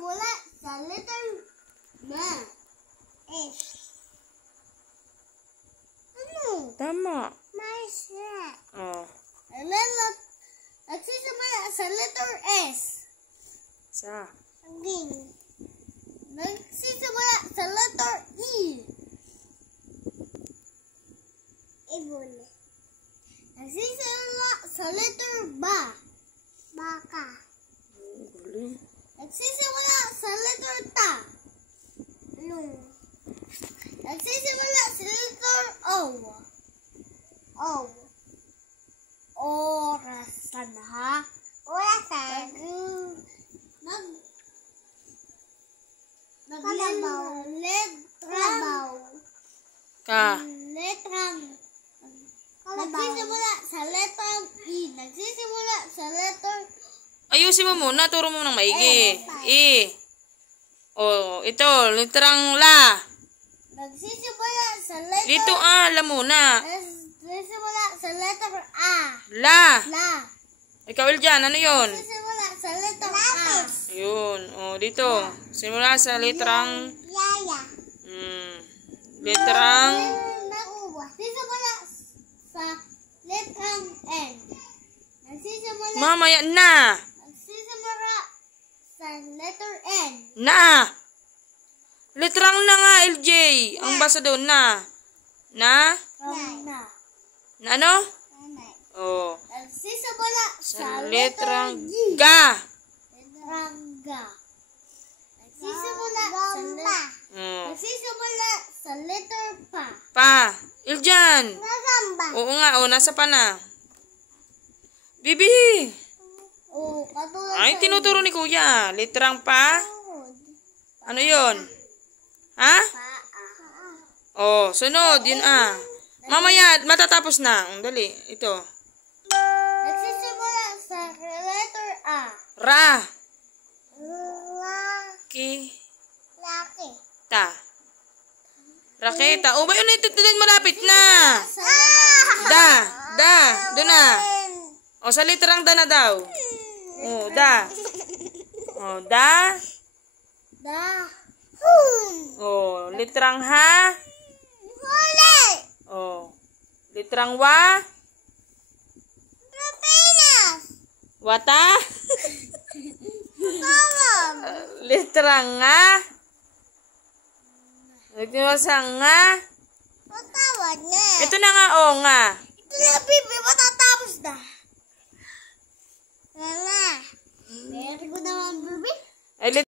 nagsisimula sa letter ma. S. Ano? Tama. Masya. Oh. Nagsisimula sa letter S. Sa. Saging. Nagsisimula sa letter E. Ibon. Nagsisimula sa letter ba. Baka. Galing. Nagsisimula sa letter ta. Lung. Nagsisimula sa letter O. O. Orasan ha. Orasan. Letrang. Ka. Letrang. Nagsisimula sa letter E. Nagsisimula sa letter Ayusin mo muna. Turo mo ng maigi. E. Oh, ito. Literang la. Nagsisimula sa letter Dito la muna. Nagsisimula sa letter A. La. La. Ikaw, Eljan. Ano yun? Nagsisimula sa letter A. Ayun. Oh, dito. Simula sa literang Yaya. literang Nagsisimula sa letrang N. Nagsisimula mamaya na. Nagsisimula sa letter N. Na. Literang na nga, LJ. Ang basa doon na. Na? Na. Na ano? Oh. Nagsisimula Sa sa letrang G. ga. Letrang Ga. Nagsisimula sa Oh. Nagsisimula sa letter Pa. Pa. Eljan. Nasamba. Oo nga. Oh, nasa pa na. Bibi. O, katulad Ay, tinuturo ni Kuya. Literang pa. Ano yon? Ha? Oh, sunod. Yun Mamaya, matatapos na. Dali. Ito. Nagsisimula sa letter A. Ra. Laki. Ki. Ta. Raketa. Oh, ba yun? Ito malapit na. Da. Da. Doon na. O, sa literang da na daw. O, da. O, da. O, literang ha. Huli. O, literang wa. Rapinas. Wata. Tawag. Literang nga. Literang nga. Matawad na. Ito na nga, o nga. Ito na, Bibi. Matatapos na. Wala. Very good naman, Bibi. Ay,